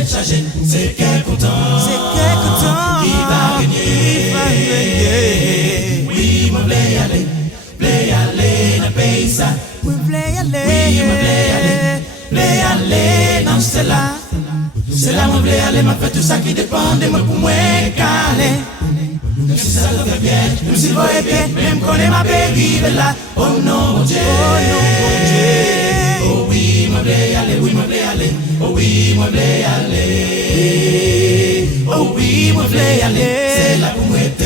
tête chargée, c'est quelque temps qui va gagner. Oui, moi voulais aller dans le pays ça. Oui, moi voulais aller dans celle-là. C'est là, moi voulais aller, m'a fait tout ça qui dépend de moi pour moi caler. Même si ça le fait bien, même si vous êtes bien, même qu'on est ma péri là. Oh non, mon Dieu, oh oui, moi voulais aller, oui, moi voulais aller. Oh oui, moi voulais aller. Oh oui, moi voulais aller. C'est là pour moi être.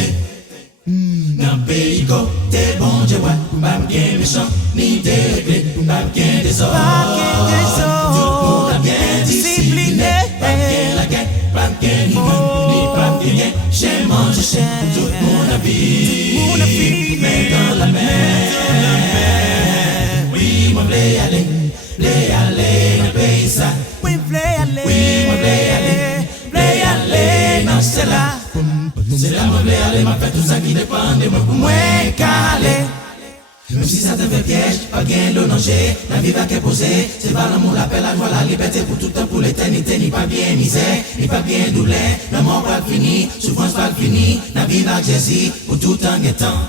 Dans le pays côté bon Dieu, ouais, pas bien méchant, ni déréglé, pas bien désordre. Tout le monde a bien discipliné, pas bien la guerre, pas bien ni pas bien. J'ai mangé, tout le monde a vie, mais dans la mer. Oui, moi voulais aller dans le pays ça. Oui, moi voulais aller dans celle-là. C'est là moi voulais aller, m'a fait tout ça qui dépend de moi pour moi caler. Même si ça te fait piège, pas gain de danger, la vie va qu'est posée. C'est pas l'amour, la paix, la joie, la liberté pour tout le temps, pour l'éternité. Ni pas bien misère, ni pas bien douleur. Le mort pas fini, souffrance pas fini. La vie va Jésus pour tout temps et temps.